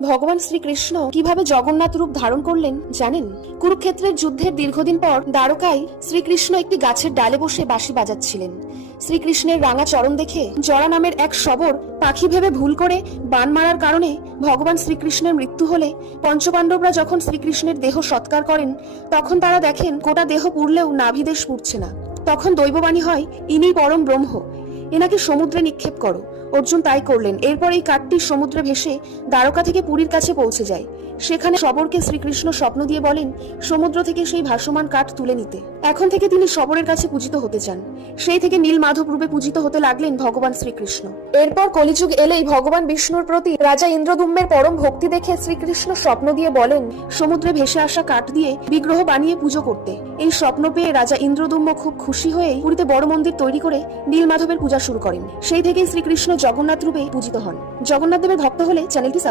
ভগবান শ্রীকৃষ্ণ কিভাবে জগন্নাথ রূপ ধারণ করলেন জানেন? কুরুক্ষেত্রের যুদ্ধের দীর্ঘদিন পর দ্বারকায় শ্রীকৃষ্ণ একটি গাছের ডালে বসে বাঁশি বাজাচ্ছিলেন। শ্রীকৃষ্ণের রাঙা চরণ দেখে জরা নামের এক শবর পাখি ভেবে ভুল করে বান মারার কারণে ভগবান শ্রীকৃষ্ণের মৃত্যু হলে পঞ্চপাণ্ডবরা যখন শ্রীকৃষ্ণের দেহ সৎকার করেন তখন তারা দেখেন গোটা দেহ পুড়লেও নাভিদেশ পুড়ছে না। তখন দৈববাণী হয়, ইনি পরম ব্রহ্ম, এনাকে সমুদ্রে নিক্ষেপ করো। অর্জুন তাই করলেন। এরপর এই কাঠটি সমুদ্রে ভেসে দ্বারকা থেকে পুরীর কাছে পৌঁছে যায়। সেখানে শবরকে শ্রীকৃষ্ণ স্বপ্ন দিয়ে বলেন সমুদ্র থেকে সেই ভাসমান কাঠ তুলে নিতে। এখন থেকে তিনি শবরের কাছে পূজিত হতে চান। সেই থেকে নীল মাধব রূপে পূজিত হতে লাগলেন ভগবান শ্রীকৃষ্ণ। এরপর কলিযুগ এলেই ভগবান বিষ্ণুর প্রতি রাজা ইন্দ্রদুম্নের পরম ভক্তি দেখে শ্রীকৃষ্ণ স্বপ্ন দিয়ে বলেন সমুদ্রে ভেসে আসা কাঠ দিয়ে বিগ্রহ বানিয়ে পুজো করতে। এই স্বপ্ন পেয়ে রাজা ইন্দ্রদুম্ন খুব খুশি হয়ে পুরীতে বড় মন্দির তৈরি করে নীল মাধবের পূজা শুরু করেন। সেই থেকেই শ্রীকৃষ্ণ জগন্নাথ রূপে পূজিত হন। জগন্নাথ দেবের ভক্ত হলে চ্যানেলটি